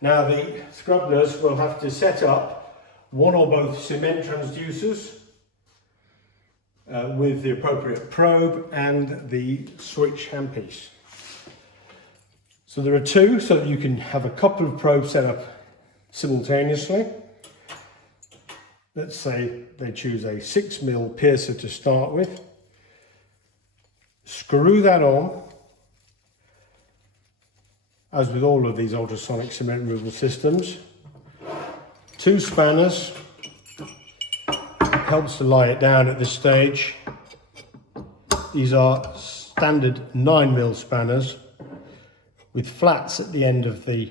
Now the scrub nurse will have to set up one or both cement transducers with the appropriate probe and the switch handpiece. So there are two, so that you can have a couple of probes set up simultaneously. Let's say they choose a 6mm piercer to start with. Screw that on. As with all of these ultrasonic cement removal systems, 2 spanners, helps to lie it down at this stage. These are standard 9mm spanners with flats at the end of the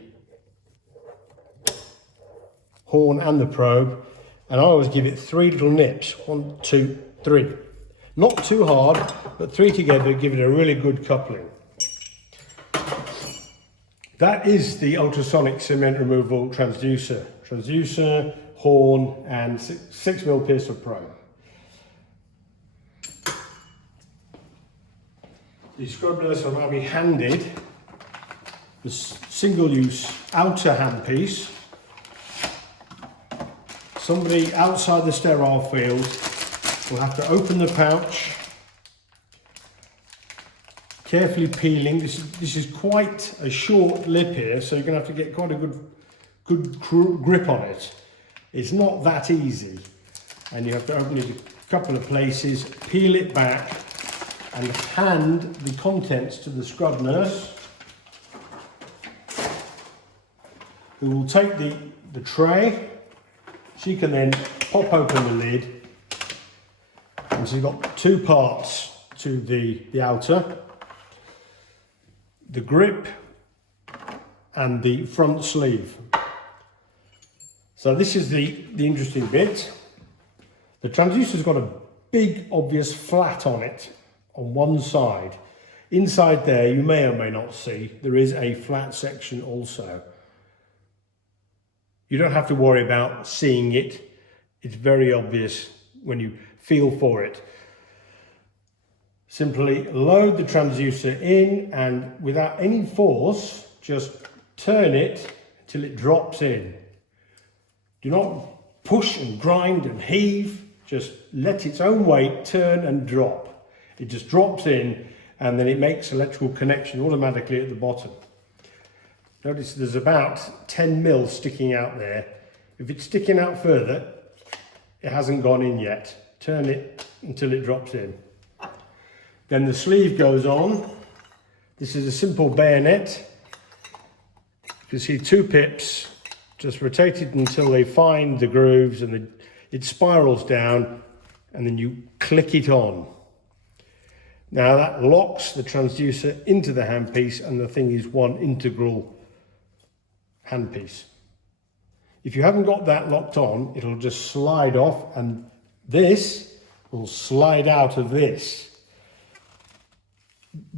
horn and the probe, and I always give it 3 little nips, 1, 2, 3. Not too hard, but 3 together give it a really good coupling. That is the ultrasonic cement removal transducer. Transducer, horn, and 6mm piercer probe. The scrub nurse will now be handed the single-use outer handpiece. Somebody outside the sterile field will have to open the pouch, carefully peeling. This is quite a short lip here, so you're going to have to get quite a good grip on it. It's not that easy, and you have to open it a couple of places, peel it back, and hand the contents to the scrub nurse, who will take the tray. She can then pop open the lid, and so you've got 2 parts to the outer. The grip and the front sleeve. So this is the interesting bit. The transducer's got a big obvious flat on it on one side. Inside there, you may or may not see, there is a flat section also. You don't have to worry about seeing it. It's very obvious when you feel for it. Simply load the transducer in, and without any force, just turn it until it drops in. Do not push and grind and heave, just let its own weight turn and drop. It just drops in, and then it makes electrical connection automatically at the bottom. Notice there's about 10mm sticking out there. If it's sticking out further, it hasn't gone in yet. Turn it until it drops in. Then the sleeve goes on. This is a simple bayonet. You can see 2 pips, just rotated until they find the grooves, and it spirals down, and then you click it on. Now that locks the transducer into the handpiece, and the thing is one integral handpiece. If you haven't got that locked on, it'll just slide off, and this will slide out of this.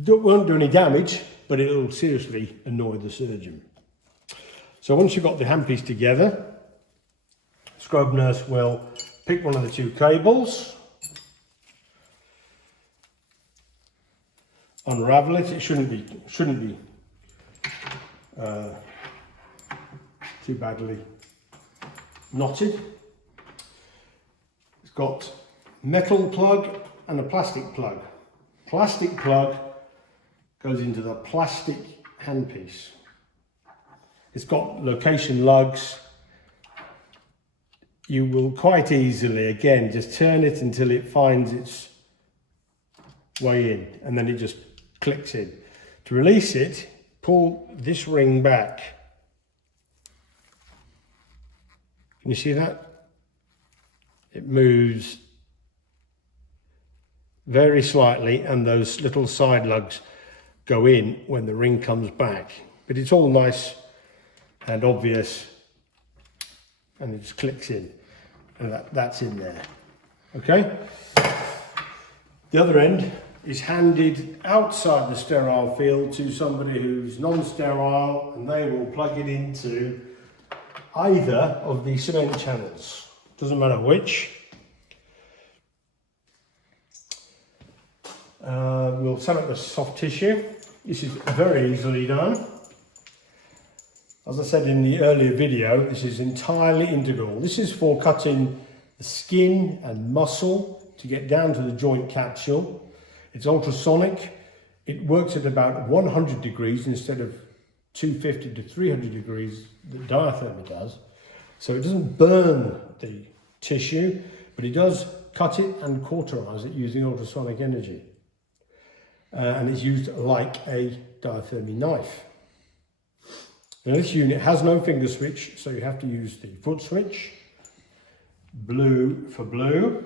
Won't do any damage, but it'll seriously annoy the surgeon. So once you've got the handpiece together, scrub nurse will pick one of the 2 cables, unravel it. It shouldn't be too badly knotted. It's got metal plug and a plastic plug. Plastic plug goes into the plastic handpiece. It's got location lugs. You will quite easily, again, just turn it until it finds its way in, and then it just clicks in. To release it, pull this ring back. Can you see that? It moves very slightly, and those little side lugs go in when the ring comes back. But it's all nice and obvious, and it just clicks in, and that's in there. Okay? The other end is handed outside the sterile field to somebody who's non-sterile, and they will plug it into either of the cement channels. Doesn't matter which. We'll set up the soft tissue. This is very easily done. As I said in the earlier video, this is entirely integral. This is for cutting the skin and muscle to get down to the joint capsule. It's ultrasonic. It works at about 100 degrees instead of 250 to 300 degrees that diathermy does. So it doesn't burn the tissue, but it does cut it and cauterize it using ultrasonic energy. And it's used like a diathermy knife. Now this unit has no finger switch, so you have to use the foot switch. Blue for blue.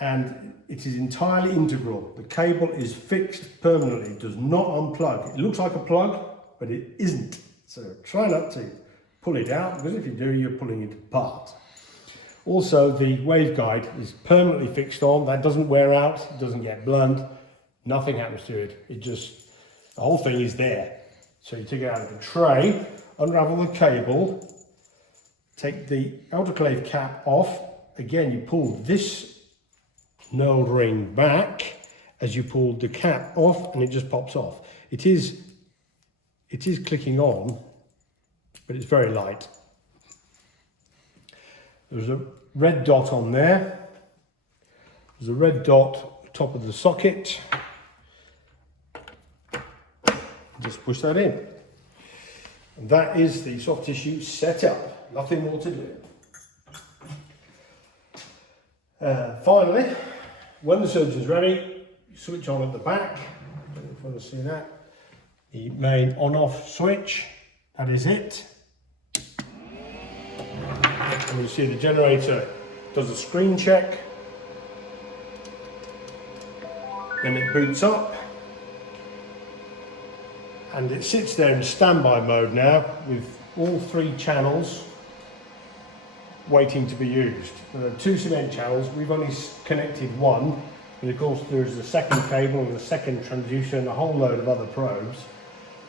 And it is entirely integral. The cable is fixed permanently, it does not unplug. It looks like a plug, but it isn't. So try not to pull it out, because if you do, you're pulling it apart. Also, the waveguide is permanently fixed on. That doesn't wear out, it doesn't get blunt, nothing happens to it. It just, the whole thing is there. So you take it out of the tray, unravel the cable, take the autoclave cap off. Again, you pull this knurled ring back as you pull the cap off, and it just pops off. It is clicking on, but it's very light. There's a red dot on there. There's a red dot at the top of the socket. Just push that in. And that is the soft tissue set up. Nothing more to do. Finally, when the surgeon's ready, you switch on at the back. I don't know if you want to see that. The main on-off switch, that is it. And you see the generator does a screen check. Then it boots up. And it sits there in standby mode now with all 3 channels waiting to be used. There are 2 cement channels, we've only connected 1, but of course there's a second cable and a second transducer and a whole load of other probes.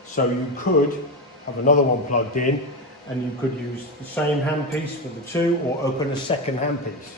So you could have another one plugged in, and you could use the same handpiece for the 2 or open a second handpiece.